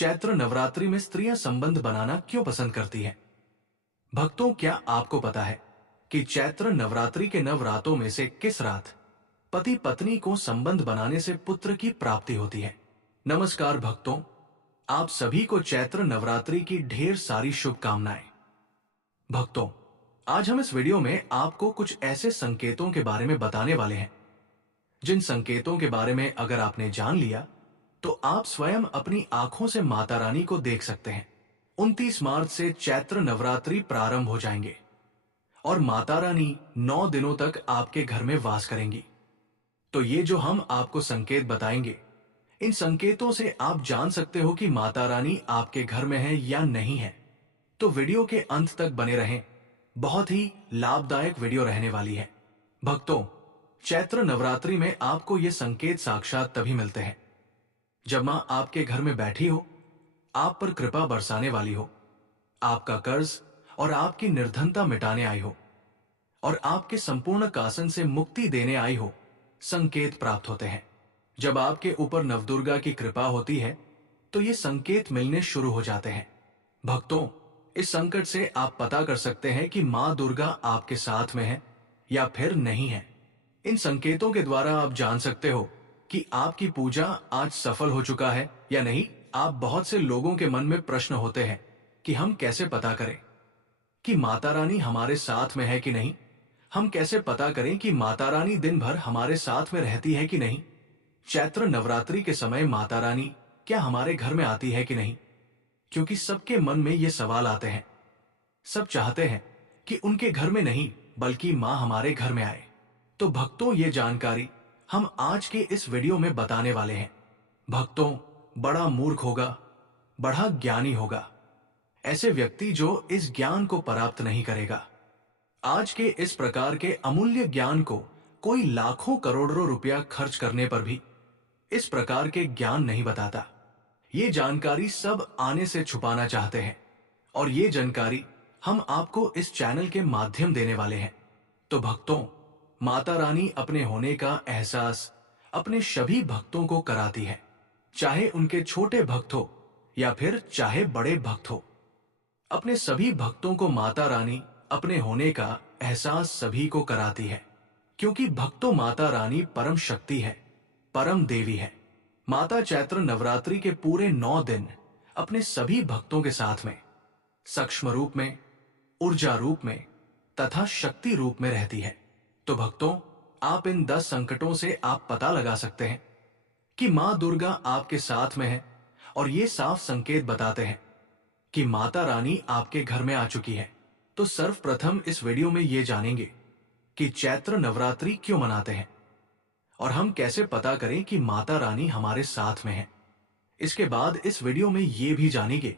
चैत्र नवरात्रि में स्त्रियां संबंध बनाना क्यों पसंद करती हैं? भक्तों, क्या आपको पता है कि चैत्र नवरात्रि के नवरातों में से किस रात पति पत्नी को संबंध बनाने से पुत्र की प्राप्ति होती है? नमस्कार भक्तों, आप सभी को चैत्र नवरात्रि की ढेर सारी शुभकामनाएं। भक्तों, आज हम इस वीडियो में आपको कुछ ऐसे संकेतों के बारे में बताने वाले हैं जिन संकेतों के बारे में अगर आपने जान लिया तो आप स्वयं अपनी आंखों से माता रानी को देख सकते हैं। 29 मार्च से चैत्र नवरात्रि प्रारंभ हो जाएंगे और माता रानी 9 दिनों तक आपके घर में वास करेंगी। तो ये जो हम आपको संकेत बताएंगे, इन संकेतों से आप जान सकते हो कि माता रानी आपके घर में है या नहीं है। तो वीडियो के अंत तक बने रहें, बहुत ही लाभदायक वीडियो रहने वाली है। भक्तों, चैत्र नवरात्रि में आपको ये संकेत साक्षात तभी मिलते हैं जब मां आपके घर में बैठी हो, आप पर कृपा बरसाने वाली हो, आपका कर्ज और आपकी निर्धनता मिटाने आई हो और आपके संपूर्ण कासन से मुक्ति देने आई हो। संकेत प्राप्त होते हैं। जब आपके ऊपर नवदुर्गा की कृपा होती है तो ये संकेत मिलने शुरू हो जाते हैं। भक्तों, इस संकट से आप पता कर सकते हैं कि मां दुर्गा आपके साथ में है या फिर नहीं है। इन संकेतों के द्वारा आप जान सकते हो कि आपकी पूजा आज सफल हो चुका है या नहीं। आप बहुत से लोगों के मन में प्रश्न होते हैं कि हम कैसे पता करें कि माता रानी हमारे साथ में है कि नहीं। हम कैसे पता करें कि माता रानी दिन भर हमारे साथ में रहती है कि नहीं। चैत्र नवरात्रि के समय माता रानी क्या हमारे घर में आती है कि नहीं, क्योंकि सबके मन में ये सवाल आते हैं। सब चाहते हैं कि उनके घर में नहीं बल्कि मां हमारे घर में आए। तो भक्तों, ये जानकारी हम आज के इस वीडियो में बताने वाले हैं। भक्तों, बड़ा मूर्ख होगा, बड़ा ज्ञानी होगा ऐसे व्यक्ति जो इस ज्ञान को प्राप्त नहीं करेगा। आज के इस प्रकार के अमूल्य ज्ञान को कोई लाखों करोड़ों रुपया खर्च करने पर भी इस प्रकार के ज्ञान नहीं बताता। ये जानकारी सब आने से छुपाना चाहते हैं और ये जानकारी हम आपको इस चैनल के माध्यम देने वाले हैं। तो भक्तों, माता रानी अपने होने का एहसास अपने सभी भक्तों को कराती है, चाहे उनके छोटे भक्त हो या फिर चाहे बड़े भक्त हो। अपने सभी भक्तों को माता रानी अपने होने का एहसास सभी को कराती है, क्योंकि भक्तों माता रानी परम शक्ति है, परम देवी है। माता चैत्र नवरात्रि के पूरे 9 दिन अपने सभी भक्तों के साथ में सूक्ष्म रूप में, ऊर्जा रूप में तथा शक्ति रूप में रहती है। तो भक्तों, आप इन 10 संकटों से आप पता लगा सकते हैं कि मां दुर्गा आपके साथ में है और ये साफ संकेत बताते हैं कि माता रानी आपके घर में आ चुकी है। तो सर्वप्रथम इस वीडियो में ये जानेंगे कि चैत्र नवरात्रि क्यों मनाते हैं और हम कैसे पता करें कि माता रानी हमारे साथ में है। इसके बाद इस वीडियो में ये भी जानेंगे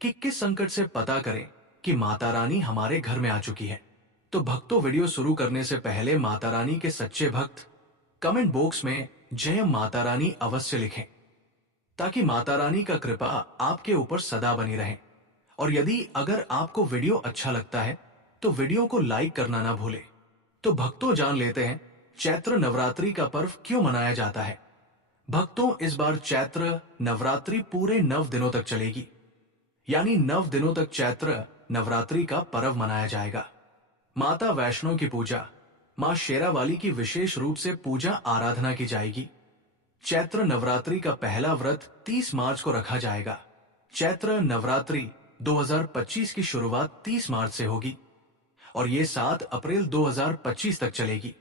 कि किस संकट से पता करें कि माता रानी हमारे घर में आ चुकी है। तो भक्तों, वीडियो शुरू करने से पहले माता रानी के सच्चे भक्त कमेंट बॉक्स में जय माता रानी अवश्य लिखें, ताकि माता रानी का कृपा आपके ऊपर सदा बनी रहे। और यदि अगर आपको वीडियो अच्छा लगता है तो वीडियो को लाइक करना ना भूलें। तो भक्तों, जान लेते हैं चैत्र नवरात्रि का पर्व क्यों मनाया जाता है। भक्तों, इस बार चैत्र नवरात्रि पूरे 9 दिनों तक चलेगी, यानी 9 दिनों तक चैत्र नवरात्रि का पर्व मनाया जाएगा। माता वैष्णो की पूजा, मां शेरावाली की विशेष रूप से पूजा आराधना की जाएगी। चैत्र नवरात्रि का पहला व्रत 30 मार्च को रखा जाएगा। चैत्र नवरात्रि 2025 की शुरुआत 30 मार्च से होगी और ये 7 अप्रैल 2025 तक चलेगी।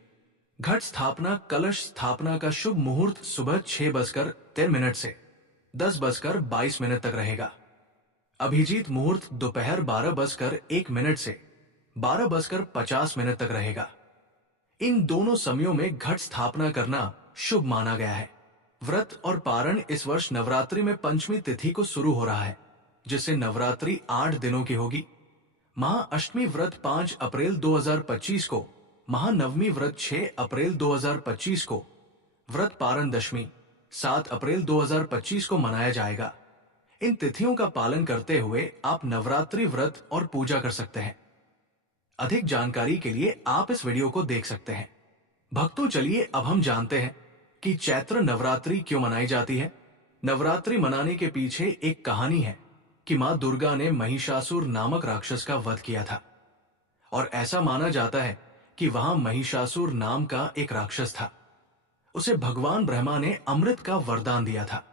घट स्थापना, कलश स्थापना का शुभ मुहूर्त सुबह 6:13 से 10:22 तक रहेगा। अभिजीत मुहूर्त दोपहर 12:01 से 12:50 तक रहेगा। इन दोनों समयों में घट स्थापना करना शुभ माना गया है। व्रत और पारण इस वर्ष नवरात्रि में पंचमी तिथि को शुरू हो रहा है, जिससे नवरात्रि 8 दिनों की होगी। महाअष्टमी व्रत 5 अप्रैल 2025 को, महानवमी व्रत 6 अप्रैल 2025 को, व्रत पारण दशमी 7 अप्रैल 2025 को मनाया जाएगा। इन तिथियों का पालन करते हुए आप नवरात्रि व्रत और पूजा कर सकते हैं। अधिक जानकारी के लिए आप इस वीडियो को देख सकते हैं। भक्तों, चलिए अब हम जानते हैं कि चैत्र नवरात्रि क्यों मनाई जाती है। नवरात्रि मनाने के पीछे एक कहानी है कि मां दुर्गा ने महिषासुर नामक राक्षस का वध किया था। और ऐसा माना जाता है कि वहां महिषासुर नाम का एक राक्षस था। उसे भगवान ब्रह्मा ने अमृत का वरदान दिया था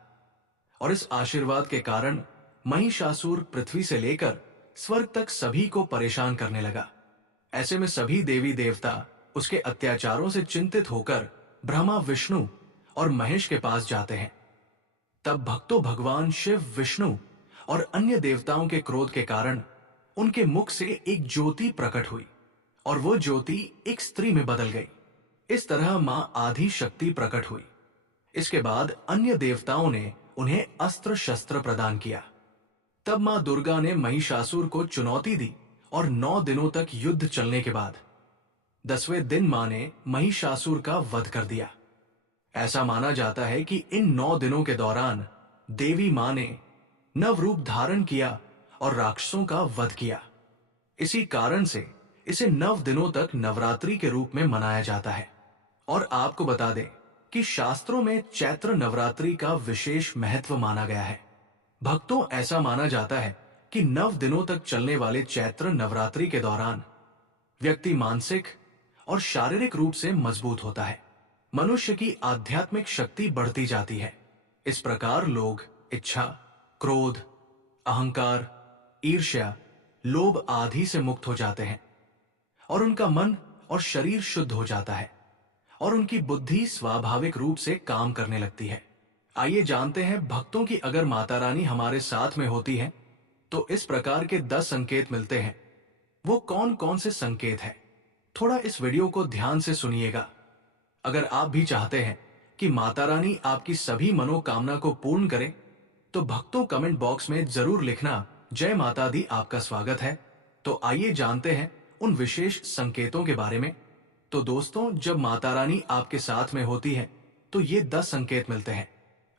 और इस आशीर्वाद के कारण महिषासुर पृथ्वी से लेकर स्वर्ग तक सभी को परेशान करने लगा। ऐसे में सभी देवी देवता उसके अत्याचारों से चिंतित होकर ब्रह्मा, विष्णु और महेश के पास जाते हैं। तब भक्तों भगवान शिव, विष्णु और अन्य देवताओं के क्रोध के कारण उनके मुख से एक ज्योति प्रकट हुई और वो ज्योति एक स्त्री में बदल गई। इस तरह मां आदि शक्ति प्रकट हुई। इसके बाद अन्य देवताओं ने उन्हें अस्त्र शस्त्र प्रदान किया। तब मां दुर्गा ने महिषासुर को चुनौती दी और 9 दिनों तक युद्ध चलने के बाद 10वें दिन मां ने महिषासुर का वध कर दिया। ऐसा माना जाता है कि इन 9 दिनों के दौरान देवी मां ने नव रूप धारण किया और राक्षसों का वध किया। इसी कारण से इसे 9 दिनों तक नवरात्रि के रूप में मनाया जाता है। और आपको बता दें कि शास्त्रों में चैत्र नवरात्रि का विशेष महत्व माना गया है। भक्तों, ऐसा माना जाता है कि 9 दिनों तक चलने वाले चैत्र नवरात्रि के दौरान व्यक्ति मानसिक और शारीरिक रूप से मजबूत होता है। मनुष्य की आध्यात्मिक शक्ति बढ़ती जाती है। इस प्रकार लोग इच्छा, क्रोध, अहंकार, ईर्ष्या, लोभ आदि से मुक्त हो जाते हैं और उनका मन और शरीर शुद्ध हो जाता है और उनकी बुद्धि स्वाभाविक रूप से काम करने लगती है। आइए जानते हैं भक्तों की अगर माता रानी हमारे साथ में होती है तो इस प्रकार के 10 संकेत मिलते हैं। वो कौन कौन से संकेत हैं? थोड़ा इस वीडियो को ध्यान से सुनिएगा। अगर आप भी चाहते हैं कि माता रानी आपकी सभी मनोकामना को पूर्ण करे तो भक्तों कमेंट बॉक्स में जरूर लिखना, जय माता दी, आपका स्वागत है। तो आइए जानते हैं उन विशेष संकेतों के बारे में। तो दोस्तों, जब माता रानी आपके साथ में होती है तो ये 10 संकेत मिलते हैं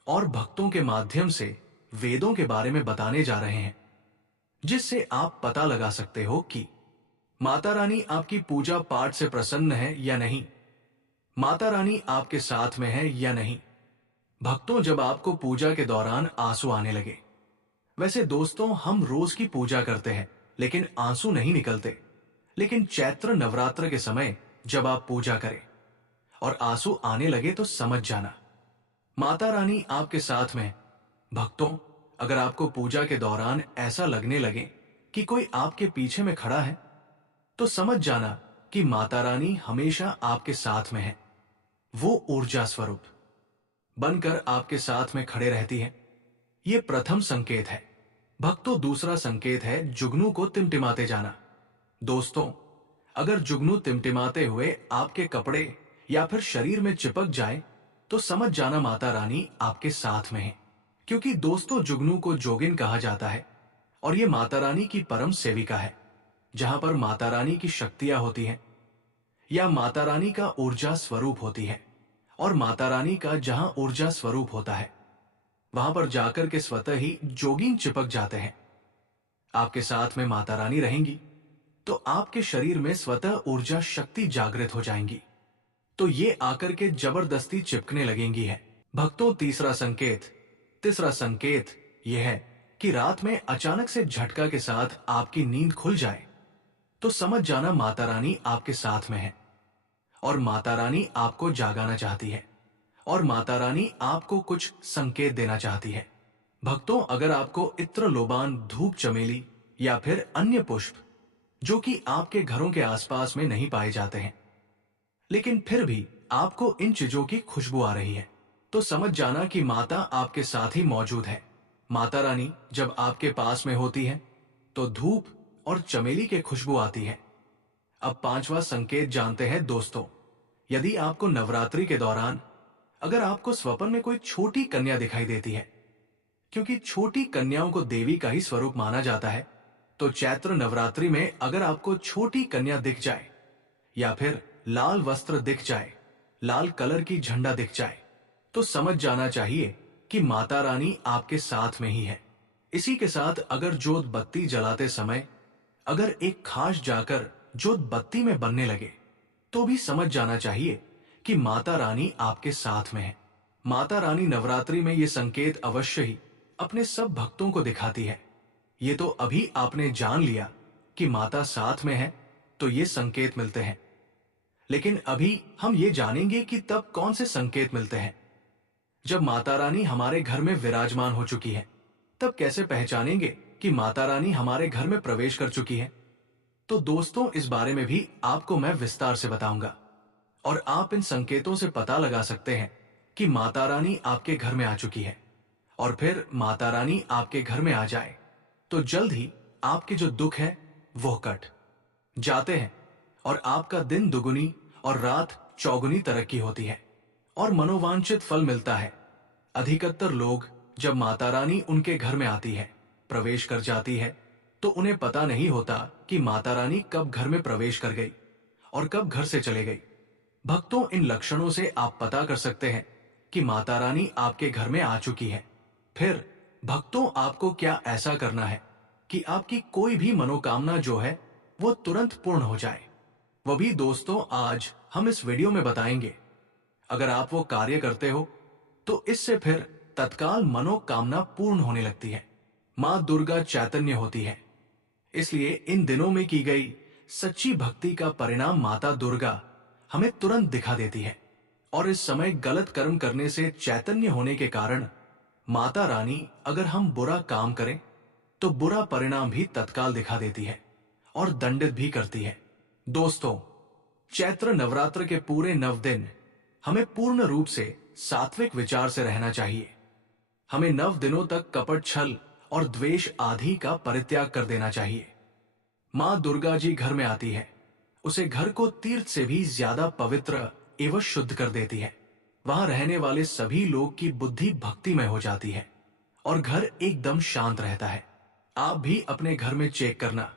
और भक्तों के माध्यम से वेदों के बारे में बताने जा रहे हैं, जिससे आप पता लगा सकते हो कि माता रानी आपकी पूजा पाठ से प्रसन्न है या नहीं, माता रानी आपके साथ में है या नहीं। भक्तों, जब आपको पूजा के दौरान आंसू आने लगे, वैसे दोस्तों हम रोज की पूजा करते हैं लेकिन आंसू नहीं निकलते, लेकिन चैत्र नवरात्र के समय जब आप पूजा करें और आंसू आने लगे तो समझ जाना माता रानी आपके साथ में। भक्तों, अगर आपको पूजा के दौरान ऐसा लगने लगे कि कोई आपके पीछे में खड़ा है तो समझ जाना कि माता रानी हमेशा आपके साथ में है। वो ऊर्जा स्वरूप बनकर आपके साथ में खड़े रहती है। ये प्रथम संकेत है। भक्तों, दूसरा संकेत है जुगनू को टिमटिमाते जाना। दोस्तों, अगर जुगनू टिमटिमाते हुए आपके कपड़े या फिर शरीर में चिपक जाए तो समझ जाना माता रानी आपके साथ में है। क्योंकि दोस्तों, जुगनू को जोगिन कहा जाता है और ये माता रानी की परम सेविका है। जहां पर माता रानी की शक्तियां होती हैं या माता रानी का ऊर्जा स्वरूप होती है, और माता रानी का जहां ऊर्जा स्वरूप होता है वहां पर जाकर के स्वतः ही जोगिन चिपक जाते हैं। आपके साथ में माता रानी रहेंगी तो आपके शरीर में स्वतः ऊर्जा शक्ति जागृत हो जाएंगी, तो ये आकर के जबरदस्ती चिपकने लगेंगी है। भक्तों, तीसरा संकेत यह है कि रात में अचानक से झटका के साथ आपकी नींद खुल जाए तो समझ जाना माता रानी आपके साथ में है और माता रानी आपको जागाना चाहती है और माता रानी आपको कुछ संकेत देना चाहती है। भक्तों, अगर आपको इत्र, लोबान, धूप चमेली या फिर अन्य पुष्प जो कि आपके घरों के आसपास में नहीं पाए जाते हैं, लेकिन फिर भी आपको इन चीजों की खुशबू आ रही है तो समझ जाना कि माता आपके साथ ही मौजूद है। माता रानी जब आपके पास में होती है तो धूप और चमेली की खुशबू आती है। अब 5वां संकेत जानते हैं दोस्तों। यदि आपको नवरात्रि के दौरान अगर आपको स्वप्न में कोई छोटी कन्या दिखाई देती है, क्योंकि छोटी कन्याओं को देवी का ही स्वरूप माना जाता है, तो चैत्र नवरात्रि में अगर आपको छोटी कन्या दिख जाए या फिर लाल वस्त्र दिख जाए, लाल कलर की झंडा दिख जाए, तो समझ जाना चाहिए कि माता रानी आपके साथ में ही है। इसी के साथ अगर जोत बत्ती जलाते समय अगर एक खास जाकर जोत बत्ती में बनने लगे तो भी समझ जाना चाहिए कि माता रानी आपके साथ में है। माता रानी नवरात्रि में ये संकेत अवश्य ही अपने सब भक्तों को दिखाती है। ये तो अभी आपने जान लिया कि माता साथ में है, तो ये संकेत मिलते हैं। लेकिन अभी हम ये जानेंगे कि तब कौन से संकेत मिलते हैं। जब माता रानी हमारे घर में विराजमान हो चुकी है, तब कैसे पहचानेंगे कि माता रानी हमारे घर में प्रवेश कर चुकी है? तो दोस्तों, इस बारे में भी आपको मैं विस्तार से बताऊंगा और आप इन संकेतों से पता लगा सकते हैं कि माता रानी आपके घर में आ चुकी है। और फिर माता रानी आपके घर में आ जाए तो जल्द ही आपके जो दुख है वो कट जाते हैं और आपका दिन दुगुनी और रात चौगुनी तरक्की होती है और मनोवांछित फल मिलता है। अधिकतर लोग जब माता रानी उनके घर में आती है, प्रवेश कर जाती है, तो उन्हें पता नहीं होता कि माता रानी कब घर में प्रवेश कर गई और कब घर से चले गई। भक्तों, इन लक्षणों से आप पता कर सकते हैं कि माता रानी आपके घर में आ चुकी है। फिर भक्तों, आपको क्या ऐसा करना है कि आपकी कोई भी मनोकामना जो है वो तुरंत पूर्ण हो जाए। वो भी दोस्तों आज हम इस वीडियो में बताएंगे। अगर आप वो कार्य करते हो तो इससे फिर तत्काल मनोकामना पूर्ण होने लगती है। मां दुर्गा चैतन्य होती है, इसलिए इन दिनों में की गई सच्ची भक्ति का परिणाम माता दुर्गा हमें तुरंत दिखा देती है। और इस समय गलत कर्म करने से चैतन्य होने के कारण माता रानी अगर हम बुरा काम करें तो बुरा परिणाम भी तत्काल दिखा देती है और दंडित भी करती है। दोस्तों, चैत्र नवरात्र के पूरे 9 दिन हमें पूर्ण रूप से सात्विक विचार से रहना चाहिए। हमें 9 दिनों तक कपट, छल और द्वेष आदि का परित्याग कर देना चाहिए। मां दुर्गा जी घर में आती है, उसे घर को तीर्थ से भी ज्यादा पवित्र एवं शुद्ध कर देती है। वहां रहने वाले सभी लोग की बुद्धि भक्तिमय हो जाती है और घर एकदम शांत रहता है। आप भी अपने घर में चेक करना,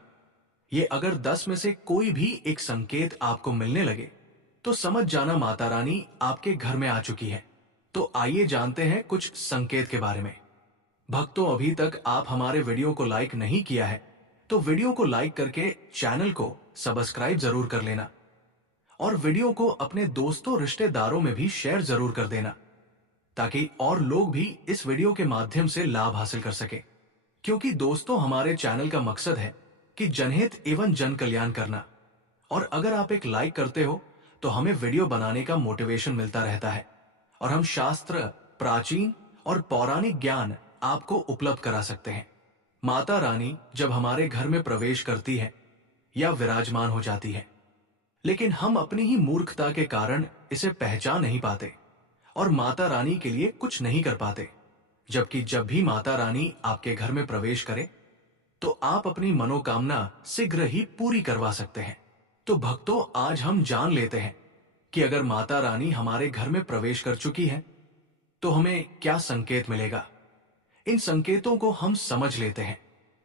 ये अगर 10 में से कोई भी एक संकेत आपको मिलने लगे तो समझ जाना माता रानी आपके घर में आ चुकी है। तो आइए जानते हैं कुछ संकेत के बारे में। भक्तों, अभी तक आप हमारे वीडियो को लाइक नहीं किया है तो वीडियो को लाइक करके चैनल को सब्सक्राइब जरूर कर लेना और वीडियो को अपने दोस्तों रिश्तेदारों में भी शेयर जरूर कर देना, ताकि और लोग भी इस वीडियो के माध्यम से लाभ हासिल कर सके। क्योंकि दोस्तों, हमारे चैनल का मकसद है कि जनहित एवं जन कल्याण करना। और अगर आप एक लाइक करते हो तो हमें वीडियो बनाने का मोटिवेशन मिलता रहता है और हम शास्त्र, प्राचीन और पौराणिक ज्ञान आपको उपलब्ध करा सकते हैं। माता रानी जब हमारे घर में प्रवेश करती है या विराजमान हो जाती है, लेकिन हम अपनी ही मूर्खता के कारण इसे पहचान नहीं पाते और माता रानी के लिए कुछ नहीं कर पाते। जबकि जब भी माता रानी आपके घर में प्रवेश करे तो आप अपनी मनोकामना शीघ्र ही पूरी करवा सकते हैं। तो भक्तों, आज हम जान लेते हैं कि अगर माता रानी हमारे घर में प्रवेश कर चुकी है तो हमें क्या संकेत मिलेगा। इन संकेतों को हम समझ लेते हैं।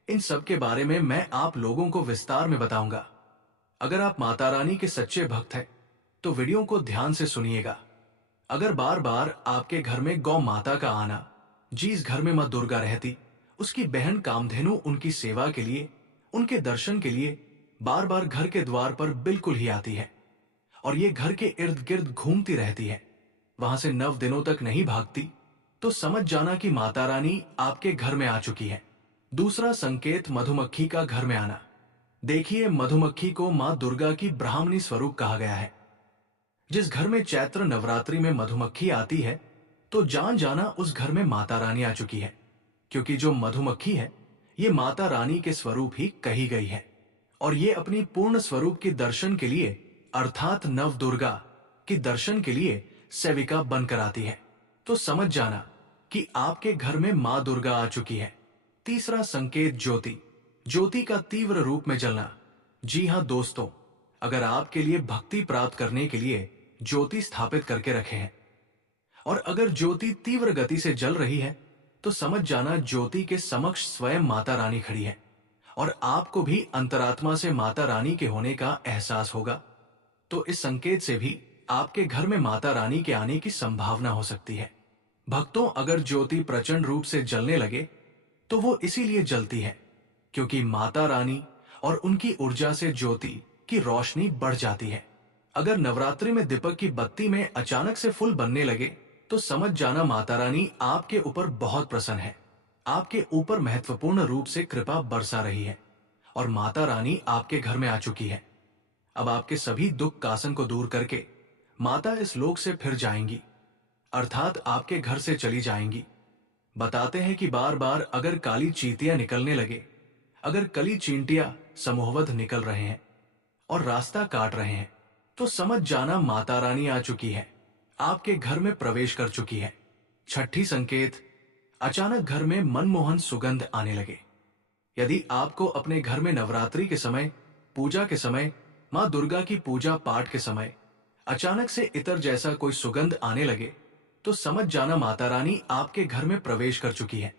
इन सब के बारे में मैं आप लोगों को विस्तार में बताऊंगा। अगर आप माता रानी के सच्चे भक्त हैं तो वीडियो को ध्यान से सुनिएगा। अगर बार बार आपके घर में गौ माता का आना, जिस घर में मां दुर्गा रहती, उसकी बहन कामधेनु उनकी सेवा के लिए, उनके दर्शन के लिए बार बार घर के द्वार पर बिल्कुल ही आती है और ये घर के इर्द गिर्द घूमती रहती है, वहां से 9 दिनों तक नहीं भागती, तो समझ जाना कि माता रानी आपके घर में आ चुकी है। दूसरा संकेत, मधुमक्खी का घर में आना। देखिए, मधुमक्खी को मां दुर्गा की ब्राह्मणी स्वरूप कहा गया है। जिस घर में चैत्र नवरात्रि में मधुमक्खी आती है तो जान जाना उस घर में माता रानी आ चुकी है, क्योंकि जो मधुमक्खी है ये माता रानी के स्वरूप ही कही गई है और ये अपनी पूर्ण स्वरूप के दर्शन के लिए अर्थात नव दुर्गा के दर्शन के लिए सेविका बनकर आती है। तो समझ जाना कि आपके घर में मां दुर्गा आ चुकी है। तीसरा संकेत, ज्योति। ज्योति का तीव्र रूप में जलना। जी हां दोस्तों, अगर आपके लिए भक्ति प्राप्त करने के लिए ज्योति स्थापित करके रखे हैं और अगर ज्योति तीव्र गति से जल रही है तो समझ जाना ज्योति के समक्ष स्वयं माता रानी खड़ी है और आपको भी अंतरात्मा से माता रानी के होने का एहसास होगा। तो इस संकेत से भी आपके घर में माता रानी के आने की संभावना हो सकती है। भक्तों, अगर ज्योति प्रचंड रूप से जलने लगे तो वो इसीलिए जलती है क्योंकि माता रानी और उनकी ऊर्जा से ज्योति की रोशनी बढ़ जाती है। अगर नवरात्रि में दीपक की बत्ती में अचानक से फूल बनने लगे तो समझ जाना माता रानी आपके ऊपर बहुत प्रसन्न है, आपके ऊपर महत्वपूर्ण रूप से कृपा बरसा रही है और माता रानी आपके घर में आ चुकी है। अब आपके सभी दुख कासन को दूर करके माता इस लोक से फिर जाएंगी, अर्थात आपके घर से चली जाएंगी। बताते हैं कि बार बार अगर काली चींटियां निकलने लगे, अगर कली चींटियां समूहवध निकल रहे हैं और रास्ता काट रहे हैं, तो समझ जाना माता रानी आ चुकी है, आपके घर में प्रवेश कर चुकी है। छठी संकेत, अचानक घर में मनमोहन सुगंध आने लगे। यदि आपको अपने घर में नवरात्रि के समय, पूजा के समय, मां दुर्गा की पूजा पाठ के समय अचानक से इतर जैसा कोई सुगंध आने लगे, तो समझ जाना माता रानी आपके घर में प्रवेश कर चुकी है।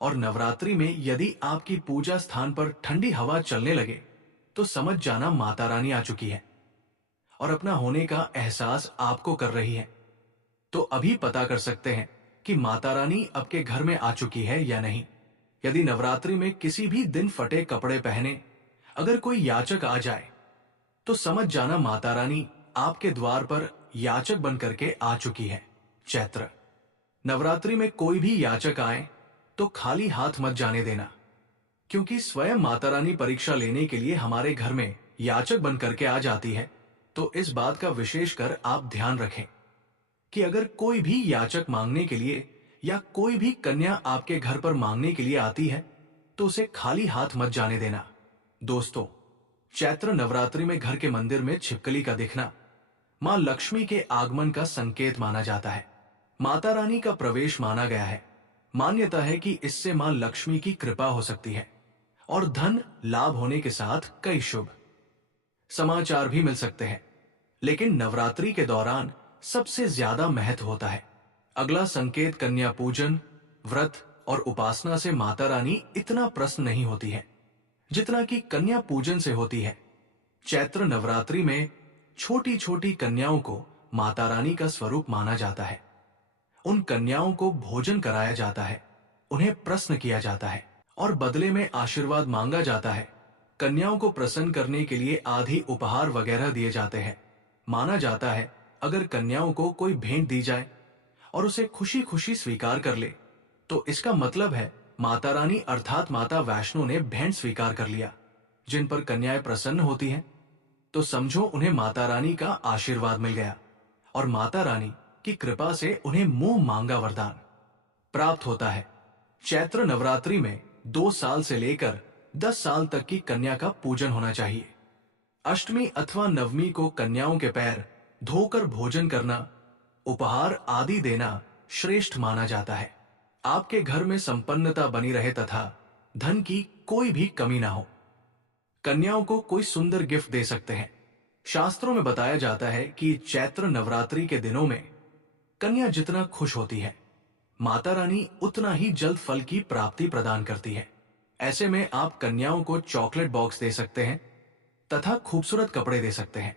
और नवरात्रि में यदि आपकी पूजा स्थान पर ठंडी हवा चलने लगे, तो समझ जाना माता रानी आ चुकी है और अपना होने का एहसास आपको कर रही है। तो अभी पता कर सकते हैं कि माता रानी आपके घर में आ चुकी है या नहीं। यदि नवरात्रि में किसी भी दिन फटे कपड़े पहने अगर कोई याचक आ जाए, तो समझ जाना माता रानी आपके द्वार पर याचक बन करके आ चुकी है। चैत्र नवरात्रि में कोई भी याचक आए तो खाली हाथ मत जाने देना, क्योंकि स्वयं माता रानी परीक्षा लेने के लिए हमारे घर में याचक बन करके आ जाती है। तो इस बात का विशेष कर आप ध्यान रखें कि अगर कोई भी याचक मांगने के लिए या कोई भी कन्या आपके घर पर मांगने के लिए आती है, तो उसे खाली हाथ मत जाने देना। दोस्तों, चैत्र नवरात्रि में घर के मंदिर में छिपकली का दिखना मां लक्ष्मी के आगमन का संकेत माना जाता है, माता रानी का प्रवेश माना गया है। मान्यता है कि इससे मां लक्ष्मी की कृपा हो सकती है और धन लाभ होने के साथ कई शुभ समाचार भी मिल सकते हैं। लेकिन नवरात्रि के दौरान सबसे ज्यादा महत्व होता है अगला संकेत, कन्या पूजन, व्रत और उपासना से माता रानी इतना प्रसन्न नहीं होती है जितना कि कन्या पूजन से होती है। चैत्र नवरात्रि में छोटी छोटी कन्याओं को माता रानी का स्वरूप माना जाता है। उन कन्याओं को भोजन कराया जाता है, उन्हें प्रश्न किया जाता है और बदले में आशीर्वाद मांगा जाता है। कन्याओं को प्रसन्न करने के लिए आदि उपहार वगैरह दिए जाते हैं। माना जाता है अगर कन्याओं को कोई भेंट दी जाए और उसे खुशी खुशी स्वीकार कर ले, तो इसका मतलब है माता रानी अर्थात माता वैष्णो ने भेंट स्वीकार कर लिया। जिन पर कन्याएं प्रसन्न होती हैं, तो समझो उन्हें माता रानी का आशीर्वाद मिल गया और माता रानी की कृपा से उन्हें मुंह मांगा वरदान प्राप्त होता है। चैत्र नवरात्रि में 2 साल से लेकर 10 साल तक की कन्या का पूजन होना चाहिए। अष्टमी अथवा नवमी को कन्याओं के पैर धोकर भोजन करना, उपहार आदि देना श्रेष्ठ माना जाता है। आपके घर में संपन्नता बनी रहे तथा धन की कोई भी कमी ना हो। कन्याओं को कोई सुंदर गिफ्ट दे सकते हैं। शास्त्रों में बताया जाता है कि चैत्र नवरात्रि के दिनों में कन्या जितना खुश होती है, माता रानी उतना ही जल्द फल की प्राप्ति प्रदान करती है। ऐसे में आप कन्याओं को चॉकलेट बॉक्स दे सकते हैं तथा खूबसूरत कपड़े दे सकते हैं।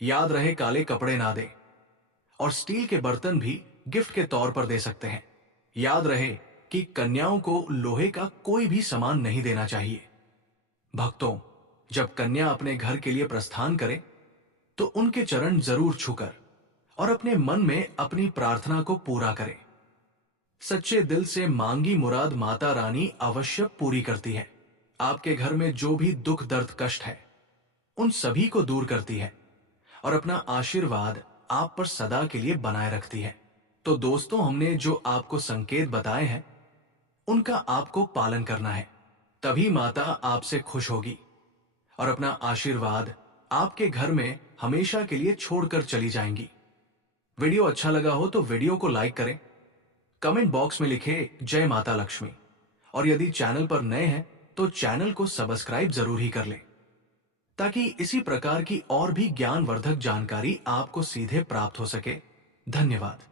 याद रहे काले कपड़े ना दे और स्टील के बर्तन भी गिफ्ट के तौर पर दे सकते हैं। याद रहे कि कन्याओं को लोहे का कोई भी सामान नहीं देना चाहिए। भक्तों, जब कन्या अपने घर के लिए प्रस्थान करे तो उनके चरण जरूर छूकर और अपने मन में अपनी प्रार्थना को पूरा करें। सच्चे दिल से मांगी मुराद माता रानी अवश्य पूरी करती है। आपके घर में जो भी दुख दर्द कष्ट है, उन सभी को दूर करती है और अपना आशीर्वाद आप पर सदा के लिए बनाए रखती है। तो दोस्तों, हमने जो आपको संकेत बताए हैं, उनका आपको पालन करना है, तभी माता आपसे खुश होगी और अपना आशीर्वाद आपके घर में हमेशा के लिए छोड़कर चली जाएंगी। वीडियो अच्छा लगा हो तो वीडियो को लाइक करें, कमेंट बॉक्स में लिखें जय माता लक्ष्मी और यदि चैनल पर नए हैं तो चैनल को सब्सक्राइब जरूर ही कर लें, ताकि इसी प्रकार की और भी ज्ञानवर्धक जानकारी आपको सीधे प्राप्त हो सके। धन्यवाद।